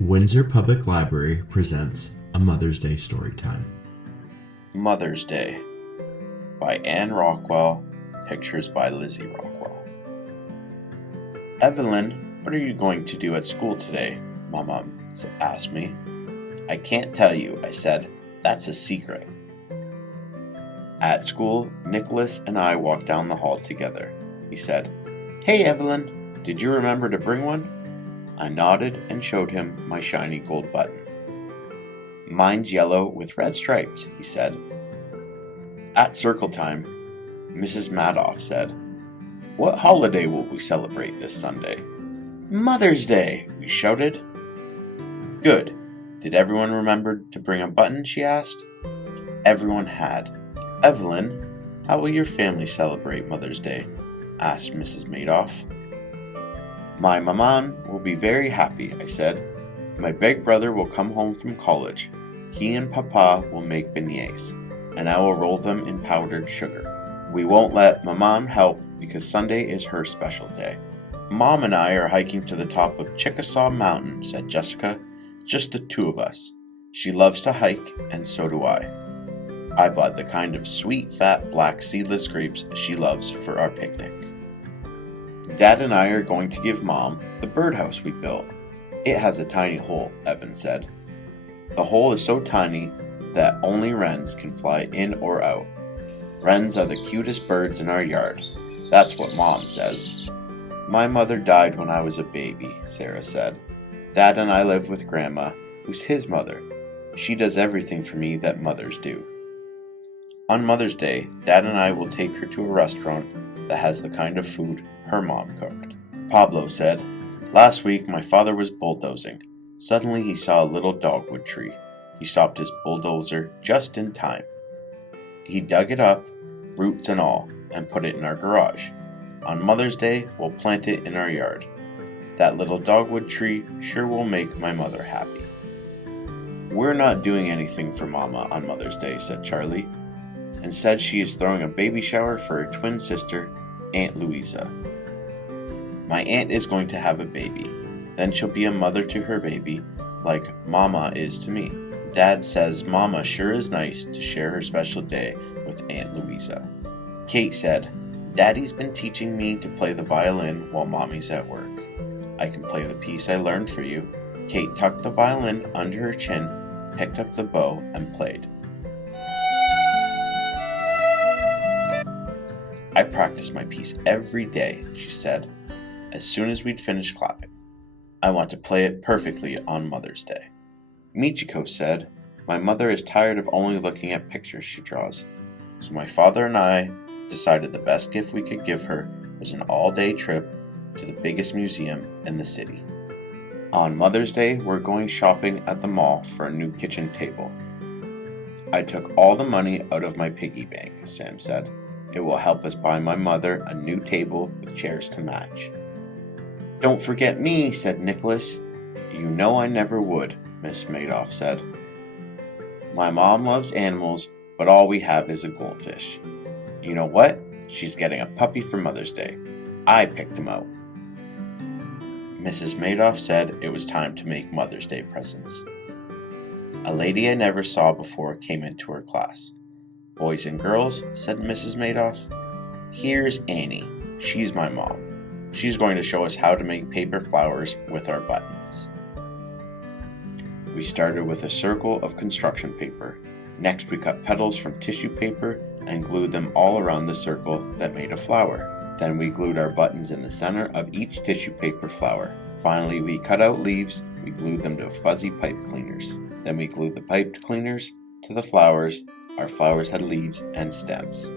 Windsor Public Library presents a Mother's Day Storytime. Mother's Day by Anne Rockwell, pictures by Lizzie Rockwell. Evelyn, what are you going to do at school today? My mom asked me. I can't tell you, I said. That's a secret. At school, Nicholas and I walked down the hall together. He said, Hey Evelyn, did you remember to bring one? I nodded and showed him my shiny gold button. Mine's yellow with red stripes, he said. At circle time, Mrs. Madoff said, What holiday will we celebrate this Sunday? Mother's Day, we shouted. Good. Did everyone remember to bring a button, she asked. Everyone had. Evelyn, how will your family celebrate Mother's Day? Asked Mrs. Madoff. My maman will be very happy, I said. My big brother will come home from college. He and Papa will make beignets, and I will roll them in powdered sugar. We won't let maman help because Sunday is her special day. Mom and I are hiking to the top of Chickasaw Mountain, said Jessica. Just the two of us. She loves to hike, and so do I. I bought the kind of sweet, fat, black seedless grapes she loves for our picnic. Dad and I are going to give Mom the birdhouse we built. It has a tiny hole, Evan said. The hole is so tiny that only wrens can fly in or out. Wrens are the cutest birds in our yard. That's what Mom says. My mother died when I was a baby, Sarah said. Dad and I live with Grandma, who's his mother. She does everything for me that mothers do. On Mother's Day, Dad and I will take her to a restaurant that has the kind of food her mom cooked. Pablo said, Last week my father was bulldozing. Suddenly he saw a little dogwood tree. He stopped his bulldozer just in time. He dug it up, roots and all, and put it in our garage. On Mother's Day, we'll plant it in our yard. That little dogwood tree sure will make my mother happy. We're not doing anything for Mama on Mother's Day, said Charlie. Instead, she is throwing a baby shower for her twin sister, Aunt Louisa. My aunt is going to have a baby. Then she'll be a mother to her baby, like Mama is to me. Dad says Mama sure is nice to share her special day with Aunt Louisa. Kate said, Daddy's been teaching me to play the violin while Mommy's at work. I can play the piece I learned for you. Kate tucked the violin under her chin, picked up the bow, and played. I practice my piece every day, she said, as soon as we'd finished clapping. I want to play it perfectly on Mother's Day. Michiko said, My mother is tired of only looking at pictures she draws, so my father and I decided the best gift we could give her was an all-day trip to the biggest museum in the city. On Mother's Day, we're going shopping at the mall for a new kitchen table. I took all the money out of my piggy bank, Sam said. It will help us buy my mother a new table with chairs to match. Don't forget me, said Nicholas. You know I never would, Miss Madoff said. My mom loves animals, but all we have is a goldfish. You know what? She's getting a puppy for Mother's Day. I picked him out. Mrs. Madoff said it was time to make Mother's Day presents. A lady I never saw before came into her class. Boys and girls, said Mrs. Madoff. Here's Annie. She's my mom. She's going to show us how to make paper flowers with our buttons. We started with a circle of construction paper. Next we cut petals from tissue paper and glued them all around the circle that made a flower. Then we glued our buttons in the center of each tissue paper flower. Finally we cut out leaves. We glued them to fuzzy pipe cleaners. Then we glued the pipe cleaners to the flowers. Our flowers had leaves and stems.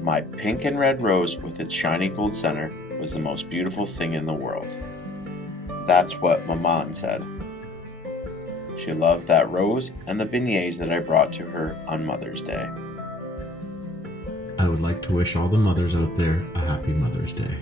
My pink and red rose with its shiny gold center was the most beautiful thing in the world. That's what Maman said. She loved that rose and the beignets that I brought to her on Mother's Day. I would like to wish all the mothers out there a happy Mother's Day.